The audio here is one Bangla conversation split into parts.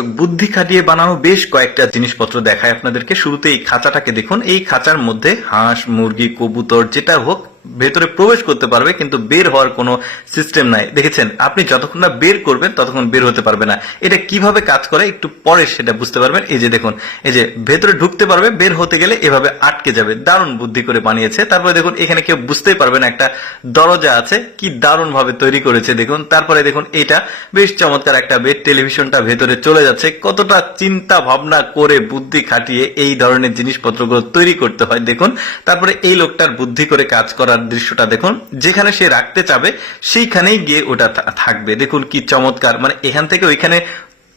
বুদ্ধি খাটিয়ে বানানো বেশ কয়েকটা জিনিসপত্র দেখায় আপনাদেরকে। শুরুতে এই খাঁচাটাকে দেখুন। এই খাঁচার মধ্যে হাঁস, মুরগি, কবুতর, যেটা হোক ভেতরে প্রবেশ করতে পারবে, কিন্তু বের হওয়ার কোনো সিস্টেম নাই। দেখেছেন, আপনি যতক্ষণ না বের করবেন, ততক্ষণ বের হতে পারবে না। এটা কীভাবে কাজ করে, একটু পরে সেটা বুঝতে পারবেন। এই যে দেখুন, এই যে ভেতরে ঢুকতে পারবে, বের হতে গেলে এভাবে আটকে যাবে। দারুণ বুদ্ধি করে বানিয়েছে। তারপরে দেখুন, এখানে কেউ বুঝতেই পারবে না, একটা দরজা আছে, কি দারুণ ভাবে তৈরি করেছে দেখুন। তারপরে দেখুন, এটা বেশ চমৎকার একটা বেড টেলিভিশনটা ভেতরে চলে যাচ্ছে। কতটা চিন্তা ভাবনা করে বুদ্ধি খাটিয়ে এই ধরনের জিনিসপত্রগুলো তৈরি করতে হয় দেখুন। তারপরে এই লোকটার বুদ্ধি করে কাজ করার দৃশ্যটা দেখুন, যেখানে সে রাখতে চাবে, সেইখানেই গিয়ে ওটা থাকবে। দেখুন কি চমৎকার মানে এখান থেকে ওইখানে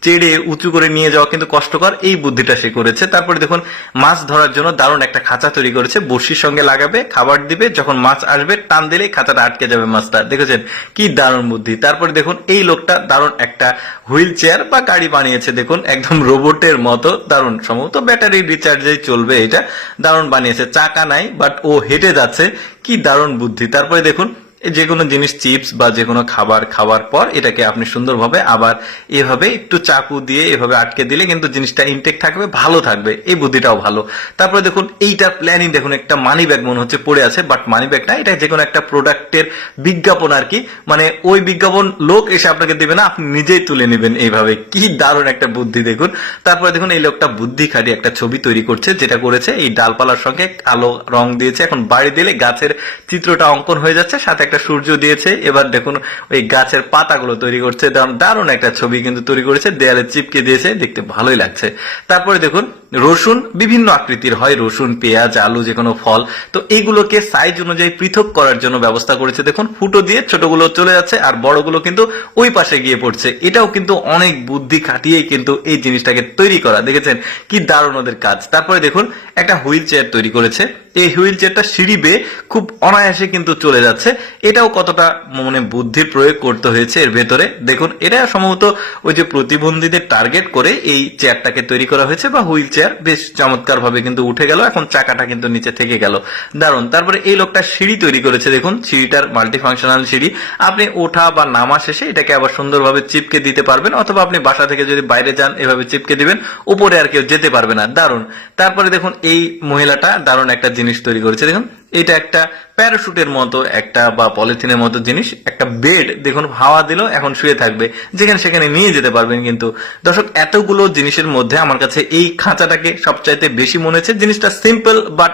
চেড়ে উঁচু করে নিয়ে যাওয়া কিন্তু কষ্টকর। এই বুদ্ধিটা সে করেছে। তারপরে দেখুন, মাছ ধরার জন্য দারুণ একটা খাঁচা তৈরি করেছে। বড়শির সঙ্গে লাগাবে, খাবার দিবে, যখন মাছ আসবে, টান দিলেই খাঁচাটা আটকে যাবে মাছটা। দেখেছেন? কি দারুণ বুদ্ধি। তারপরে দেখুন, এই লোকটা দারুণ একটা হুইল চেয়ার বা গাড়ি বানিয়েছে। দেখুন, একদম রোবটের মতো দারুণ। সম্ভবত ব্যাটারি রিচার্জেই চলবে এটা। দারুণ বানিয়েছে। চাকা নাই, বাট ও হেঁটে যাচ্ছে। কি দারুণ বুদ্ধি। তারপরে দেখুন যে কোনো জিনিস, চিপস বা যে কোনো খাবার খাওয়ার পর এটাকে আপনি সুন্দরভাবে আবার এভাবে একটু চাকু দিয়ে এভাবে আটকে দিলে কিন্তু জিনিসটা ইনটেক থাকবে, ভালো থাকবে। এই বুদ্ধিটাও ভালো। তারপরে দেখুন এইটার প্ল্যানিং দেখুন, একটা মানি ব্যাগ মনে হচ্ছে পড়ে আছে বাট মানি ব্যাগ না, এটা যে কোনো একটা প্রোডাক্টের বিজ্ঞাপন আর কি। মানে ওই বিজ্ঞাপন লোক এসে আপনাকে দেবে না, আপনি নিজেই তুলে নেবেন এইভাবে। কি দারুণ একটা বুদ্ধি, দেখুন। তারপরে দেখুন, এই লোকটা বুদ্ধি খাটিয়ে একটা ছবি তৈরি করছে, যেটা করেছে, এই ডালপালার সঙ্গে কালো রং দিয়েছে। এখন বাড়ি দিলে গাছের চিত্রটা অঙ্কন হয়ে যাচ্ছে, সাথে একটা সূর্য দিয়েছে, এবার দেখুন ওই গাছের পাতাগুলো তৈরি করছে। দারুণ একটা ছবি কিন্তু তৈরি করেছে, দেয়ালে চিপকে দিয়েছে, দেখতে ভালোই লাগছে। তারপরে দেখুন, রসুন, বিভিন্ন আকৃতির হয়, রসুন, পেঁয়াজ, আলু যে কোনো ফল। তো এইগুলোকে সাইজ অনুযায়ী পৃথক করার জন্য ব্যবস্থা করেছে। দেখুন, ফুটো দিয়ে ছোটগুলো চলে যাচ্ছে আর বড়গুলো কিন্তু ওই পাশে গিয়ে পড়ছে। এটাও কিন্তু অনেক বুদ্ধি খাটিয়েই কিন্তু এই জিনিসটাকে তৈরি করা। দেখেছেন কি দারুণ ওদের কাজ। তারপরে দেখুন, একটা হুইল চেয়ার তৈরি করেছে। এই হুইল চেয়ারটা সিঁড়ি বেয়ে খুব অনায়াসে কিন্তু চলে যাচ্ছে। এটাও কতটা মানে বুদ্ধির প্রয়োগ করতে হয়েছে এর ভেতরে? দেখুন, এটা সম্ভবত ওই যে প্রতিবন্ধীদের টার্গেট করে এই চেয়ারটাকে তৈরি করা হয়েছে বা হুইল চেয়ার বেশ চমৎকার ভাবে কিন্তু উঠে গেল, এখন চাকাটা কিন্তু নিচে থেকে গেল। দারুণ। তারপরে এই লোকটা সিঁড়ি তৈরি করেছে, দেখুন, সিঁড়িটার মাল্টি ফাংশনাল সিঁড়ি। আপনি ওঠা বা নামা শেষে এটাকে আবার সুন্দরভাবে চিপকে দিতে পারবেন, অথবা আপনি বাসা থেকে যদি বাইরে যান, এভাবে চিপকে দিবেন, উপরে আর কেউ যেতে পারবে না। দারুণ। তারপরে দেখুন, এই মহিলাটা দারুণ একটা জিনিস তৈরি করেছে। দেখুন, এটা একটা প্যারাশুটের মতো একটা বা পলিথিনের মতো জিনিস, একটা বেড, দেখুন, হাওয়া দিল, এখন শুয়ে থাকবে। যেখানে সেখানে নিয়ে যেতে পারবেন কিন্তু। দর্শক, এতগুলো জিনিসের মধ্যে আমার কাছে এই খাঁচাটাকে সবচাইতে বেশি মনে হচ্ছে। জিনিসটা সিম্পল বাট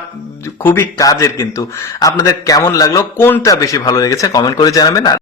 খুবই কাজের কিন্তু। আপনাদের কেমন লাগল, কোনটা বেশি ভালো লেগেছে কমেন্ট করে জানাবেন। আর